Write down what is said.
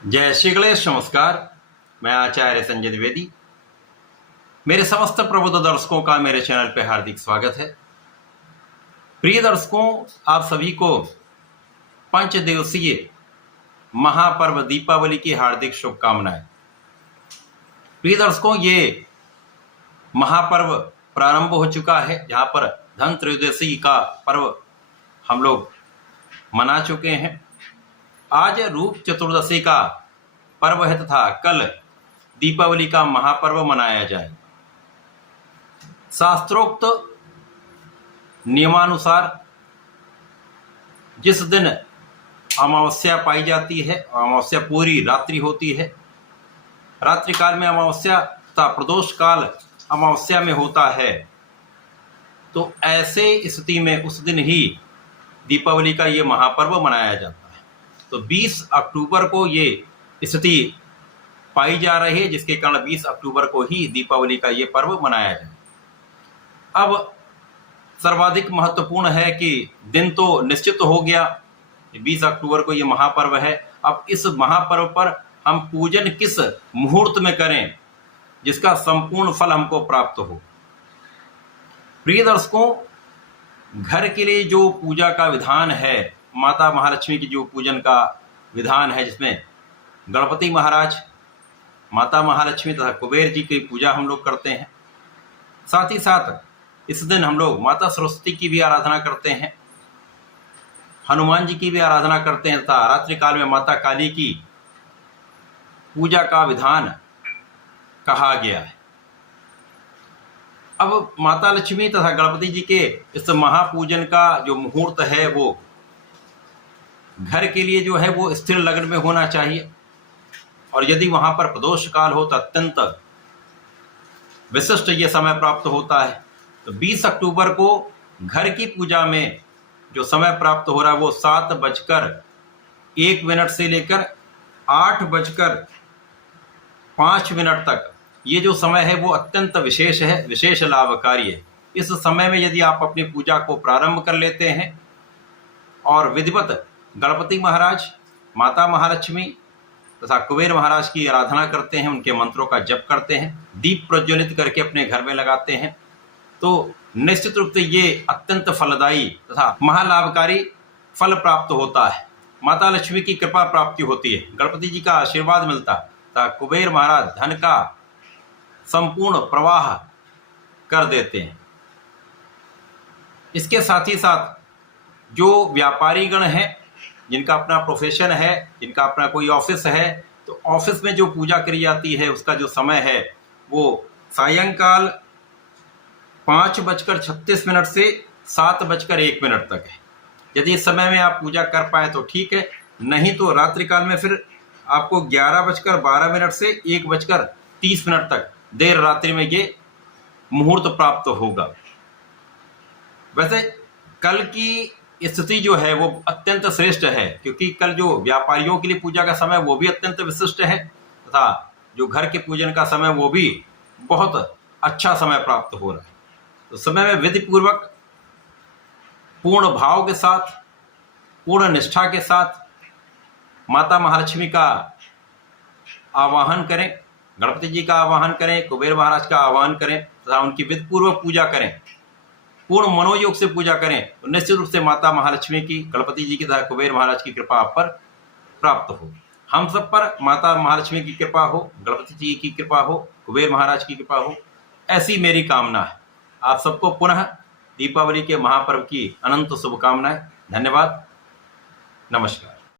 जय श्री गणेश। नमस्कार। मैं आचार्य संजय द्विवेदी। मेरे समस्त प्रबुद्ध दर्शकों का मेरे चैनल पर हार्दिक स्वागत है। प्रिय दर्शकों, आप सभी को 5 दिवसीय महापर्व दीपावली की हार्दिक शुभकामनाएं। प्रिय दर्शकों, ये महापर्व प्रारंभ हो चुका है, जहां पर धन त्रयोदशी का पर्व हम लोग मना चुके हैं। आज रूप चतुर्दशी का पर्व है तथा कल दीपावली का महापर्व मनाया जाए। शास्त्रोक्त नियमानुसार जिस दिन अमावस्या पाई जाती है, अमावस्या पूरी रात्रि होती है, रात्रि काल में अमावस्या तथा प्रदोष काल अमावस्या में होता है, तो ऐसे स्थिति में उस दिन ही दीपावली का ये महापर्व मनाया जाता है। तो 20 अक्टूबर को ये स्थिति पाई जा रही है, जिसके कारण 20 अक्टूबर को ही दीपावली का ये पर्व मनाया जाए। अब सर्वाधिक महत्वपूर्ण है कि दिन तो निश्चित हो गया, 20 अक्टूबर को ये महापर्व है। अब इस महापर्व पर हम पूजन किस मुहूर्त में करें जिसका संपूर्ण फल हमको प्राप्त हो। प्रिय दर्शकों, घर के लिए जो पूजा का विधान है, माता महालक्ष्मी की जो पूजन का विधान है, जिसमें गणपति महाराज, माता महालक्ष्मी तथा कुबेर जी की पूजा हम लोग करते हैं। साथ ही साथ इस दिन हम लोग माता सरस्वती की भी आराधना करते हैं, हनुमान जी की भी आराधना करते हैं तथा रात्रि काल में माता काली की पूजा का विधान कहा गया है। अब माता लक्ष्मी तथा गणपति जी के इस महापूजन का जो मुहूर्त है वो घर के लिए जो है वो स्थिर लग्न में होना चाहिए, और यदि वहां पर प्रदोष काल हो तो अत्यंत विशिष्ट ये समय प्राप्त होता है। तो 20 अक्टूबर को घर की पूजा में जो समय प्राप्त हो रहा है वो 7:01 से लेकर 8:05 तक ये जो समय है वो अत्यंत विशेष है, विशेष लाभकारी है। इस समय में यदि आप अपनी पूजा को प्रारंभ कर लेते हैं और विधिवत गणपति महाराज, माता महालक्ष्मी तथा कुबेर महाराज की आराधना करते हैं, उनके मंत्रों का जप करते हैं, दीप प्रज्वलित करके अपने घर में लगाते हैं, तो निश्चित रूप से ये अत्यंत फलदायी तथा महालाभकारी फल प्राप्त होता है। माता लक्ष्मी की कृपा प्राप्ति होती है, गणपति जी का आशीर्वाद मिलता है तथा कुबेर महाराज धन का संपूर्ण प्रवाह कर देते हैं। इसके साथ ही साथ जो व्यापारी गण हैं, जिनका अपना प्रोफेशन है, जिनका अपना कोई ऑफिस है, तो ऑफिस में जो पूजा करी जाती है उसका जो समय है वो सायंकाल 5:36 से 7:01 तक है। यदि इस समय में आप पूजा कर पाए तो ठीक है, नहीं तो रात्रि काल में फिर आपको 11:12 से 1:30 तक देर रात्रि में ये मुहूर्त प्राप्त होगा। वैसे कल की स्थिति जो है वो अत्यंत श्रेष्ठ है, क्योंकि कल जो व्यापारियों के लिए पूजा का समय वो भी अत्यंत विशिष्ट है तथा जो घर के पूजन का समय वो भी बहुत अच्छा समय प्राप्त हो रहा है। तो समय में विधि पूर्वक, पूर्ण भाव के साथ, पूर्ण निष्ठा के साथ माता महालक्ष्मी का आवाहन करें, गणपति जी का आवाहन करें, कुबेर महाराज का आवाहन करें तथा उनकी विधि पूर्वक पूजा करें, पूर्ण मनोयोग से पूजा करें, तो निश्चित रूप से माता महालक्ष्मी की, गणपति जी की तथा कुबेर महाराज की कृपा आप पर प्राप्त हो। हम सब पर माता महालक्ष्मी की कृपा हो, गणपति जी की कृपा हो, कुबेर महाराज की कृपा हो, ऐसी मेरी कामना है। आप सबको पुनः दीपावली के महापर्व की अनंत शुभकामनाएं। धन्यवाद। नमस्कार।